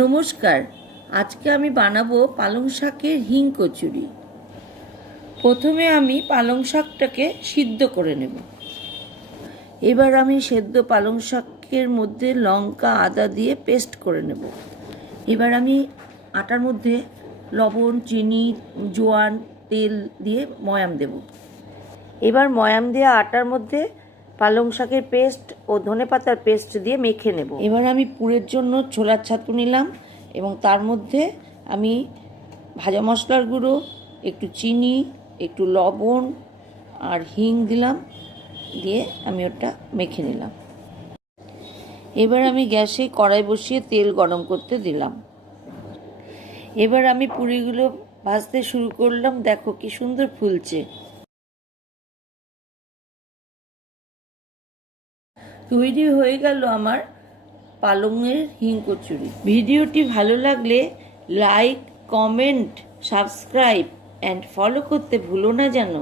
নমস্কার, আজকে আমি বানাবো পালং শাকের হিং কচুরি। প্রথমে আমি পালং শাকটাকে সিদ্ধ করে নেব। এবার আমি সেদ্ধ পালং শাকের মধ্যে লঙ্কা, আদা দিয়ে পেস্ট করে নেব। এবার আমি আটার মধ্যে লবণ, চিনি, জোয়ান, তেল দিয়ে ময়াম দেব। এবার ময়াম দিয়ে আটার মধ্যে পালং শাকের পেস্ট ও ধনেপাতার পেস্ট দিয়ে মেখে নেব। এবার আমি পুরের জন্য ছোলার ছাতু নিলাম এবং তার মধ্যে আমি ভাজা মশলার গুঁড়ো, একটু চিনি, একটু লবণ আর হিং দিলাম, দিয়ে আমি ওটা মেখে নিলাম। এবার আমি গ্যাসে কড়াই বসিয়ে তেল গরম করতে দিলাম। এবার আমি পুরিগুলো ভাজতে শুরু করলাম। দেখো কি সুন্দর ফুলছে। তৈরি হয়ে গেল আমার পালংয়ের হিং কচুরি ভিডিওটি ভালো লাগলে like comment subscribe and follow করতে ভুলো না যেন।